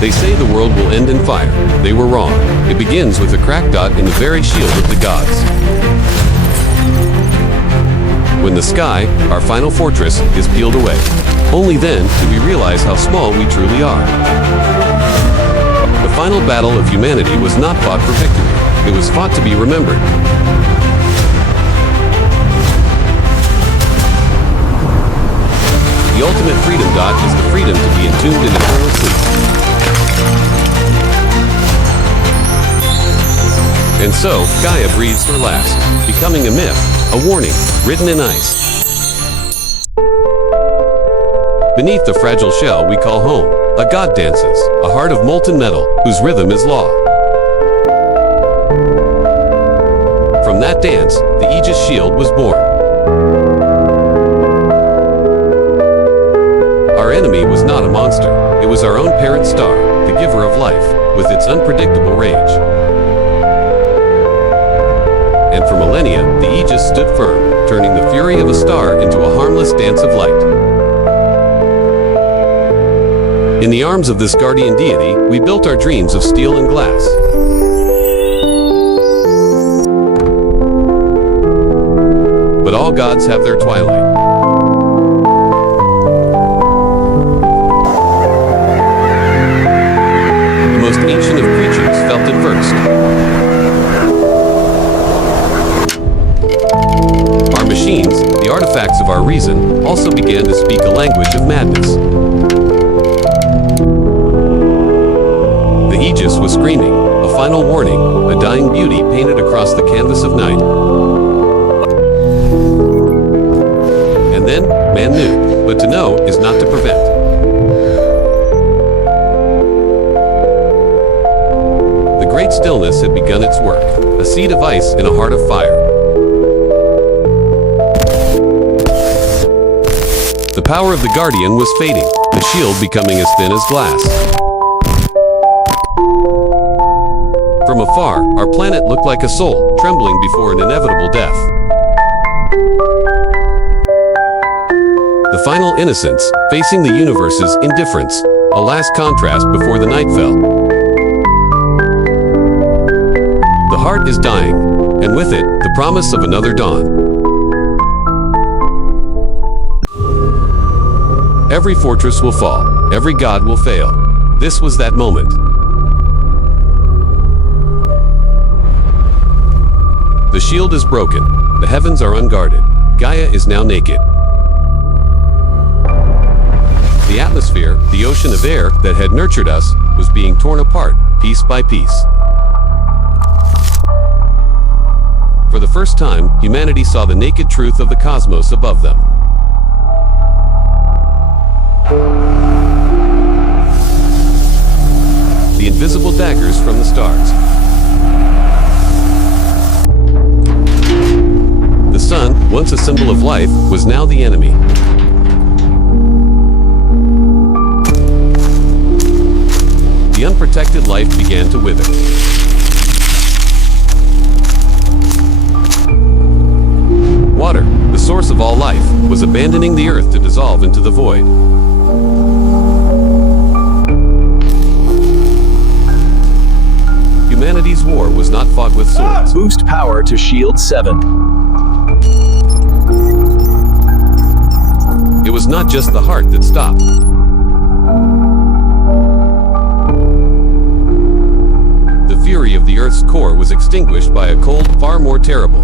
They say the world will end in fire. They were wrong. It begins with a cracked dot in the very shield of the gods. When the sky, our final fortress, is peeled away. Only then do we realize how small we truly are. The final battle of humanity was not fought for victory. It was fought to be remembered. The ultimate freedom dot is the freedom to be entombed in eternal sleep. And so, Gaia breathes her last, becoming a myth, a warning, written in ice. Beneath the fragile shell we call home, a god dances, a heart of molten metal, whose rhythm is law. From that dance, the Aegis shield was born. Our enemy was not a monster. It was our own parent star, the giver of life, with its unpredictable rage. And for millennia, the Aegis stood firm, turning the fury of a star into a harmless dance of light. In the arms of this guardian deity, we built our dreams of steel and glass. But all gods have their twilight. The most ancient of creatures felt it first. Our machines, the artifacts of our reason, also began to speak a language of madness. The Aegis was screaming, a final warning, a dying beauty painted across the canvas of night. And then, man knew, but to know is not to prevent. The great stillness had begun its work, a seed of ice in a heart of fire. The power of the Guardian was fading, the shield becoming as thin as glass. From afar, our planet looked like a soul, trembling before an inevitable death. The final innocence, facing the universe's indifference, a last contrast before the night fell. The heart is dying, and with it, the promise of another dawn. Every fortress will fall, every god will fail. This was that moment. The shield is broken, the heavens are unguarded, Gaia is now naked. The atmosphere, the ocean of air that had nurtured us, was being torn apart, piece by piece. For the first time, humanity saw the naked truth of the cosmos above them. The invisible daggers from the stars. The sun, once a symbol of life, was now the enemy. The unprotected life began to wither. Water, the source of all life, was abandoning the earth to dissolve into the void. Humanity's war was not fought with swords. Boost power to Shield 7. It was not just the heart that stopped. The fury of the Earth's core was extinguished by a cold far more terrible.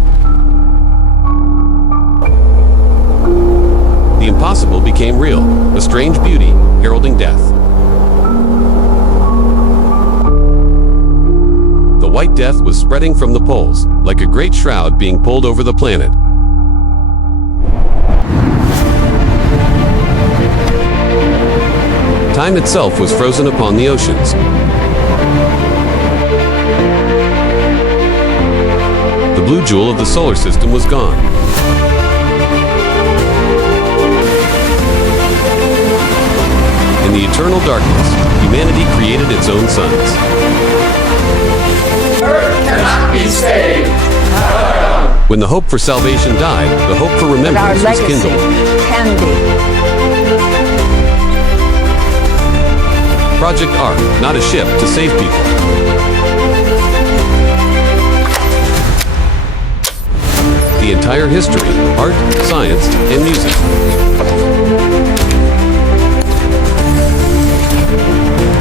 The impossible became real, a strange beauty, heralding death. The White Death was spreading from the poles, like a great shroud being pulled over the planet. Time itself was frozen upon the oceans. The blue jewel of the solar system was gone. In the eternal darkness, humanity created its own suns. Earth cannot be saved. When the hope for salvation died, the hope for But our remembrance was legacy kindled. can be. Project Ark, not a ship to save people. The entire history, art, science, and music.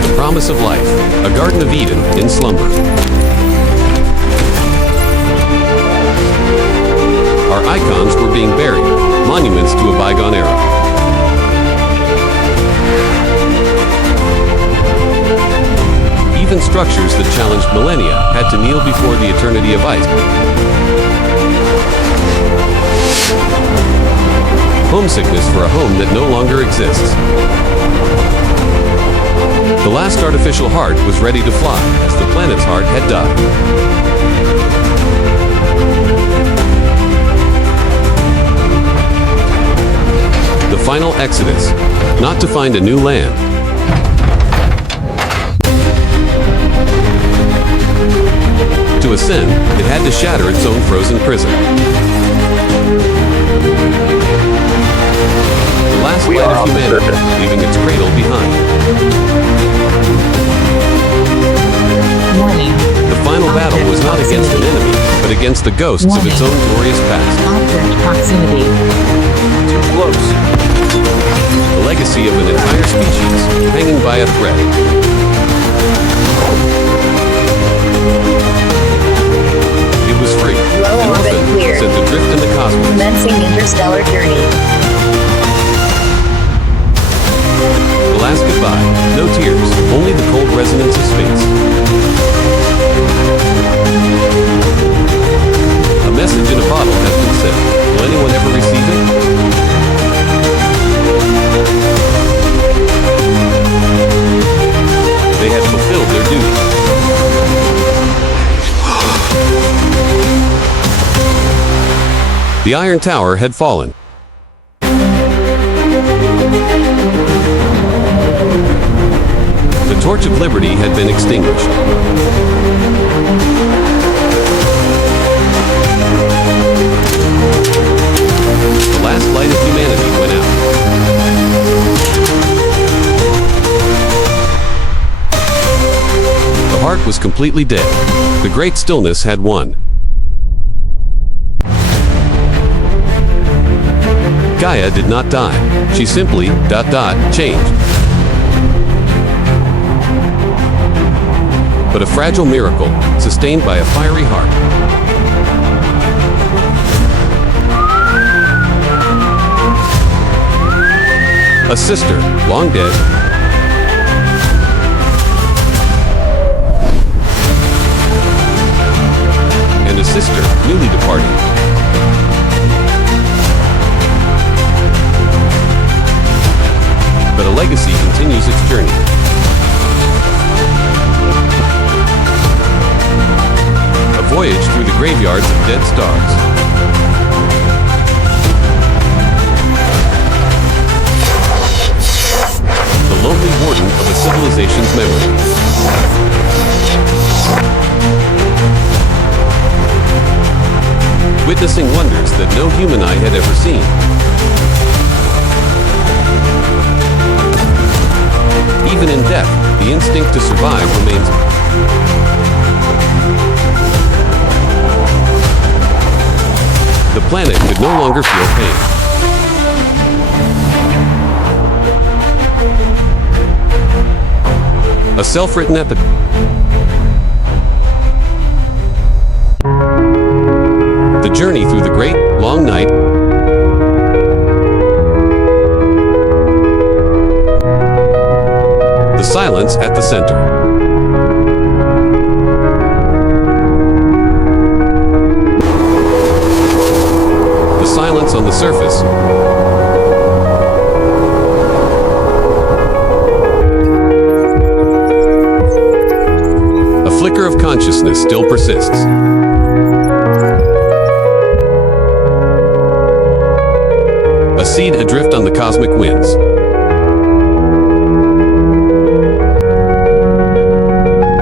The promise of life, a Garden of Eden in slumber. Our icons were being buried, monuments to a bygone era. Even structures that challenged millennia had to kneel before the eternity of ice. Homesickness for a home that no longer exists. The last artificial heart was ready to fly, as the planet's heart had died. The final exodus, not to find a new land. To ascend, it had to shatter its own frozen prison. The last light of humanity, leaving its cradle behind. Warning. The final battle was not against an enemy, but against the ghosts of its own glorious past. Object proximity. Too close. The legacy of an entire species, hanging by a thread. It was free, Low an orbit orphan, cleared. sent adrift in the cosmos. Commencing interstellar journey. The last goodbye, no tears, only the cold resonance of space. A message in a bottle has been sent. Will anyone ever receive it? They had fulfilled their duty. The Iron Tower had fallen. The torch of liberty had been extinguished. The last light of humanity went out. The heart was completely dead. The great stillness had won. Gaia did not die. She simply, changed. But a fragile miracle, sustained by a fiery heart. A sister, long dead. And a sister, newly departed. But a legacy continues its journey. A voyage through the graveyards of dead stars. The lonely warden of a civilization's memory. Witnessing wonders that no human eye had ever seen. Even in death, the instinct to survive remains. The planet could no longer feel pain. A self-written epic. The journey through the great, long night. The silence at the center. The silence on the surface. A flicker of consciousness still persists. A seed adrift on the cosmic winds.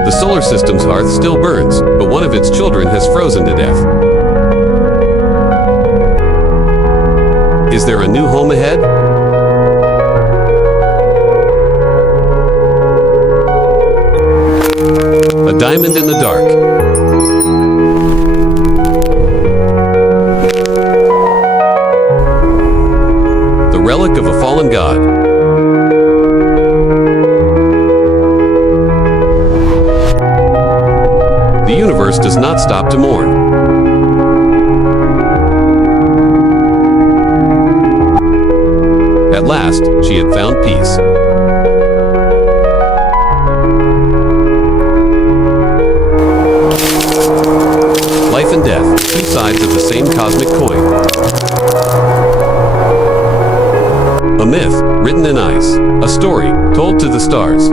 The solar system's hearth still burns, but one of its children has frozen to death. Is there a new home ahead? God. The universe does not stop to mourn. At last, she had found peace. Life and death, two sides of the same cosmic coin. A myth, written in ice. A story, told to the stars.